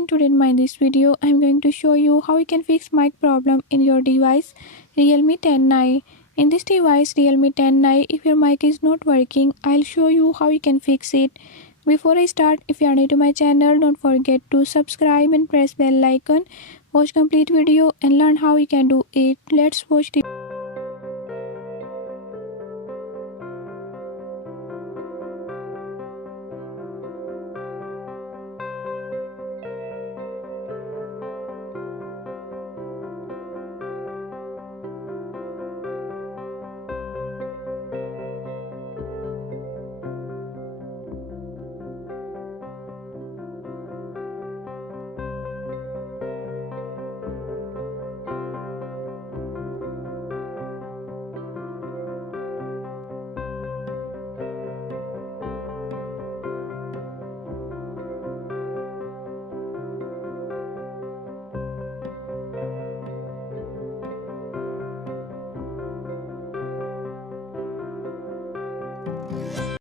and today in this video I'm going to show you how you can fix mic problem in your device Realme 10i. In this device Realme 10i, if your mic is not working, I'll show you how you can fix it. Before I start, if you are new to my channel, don't forget to subscribe and press bell icon. Watch complete video and learn how you can do it. Let's watch the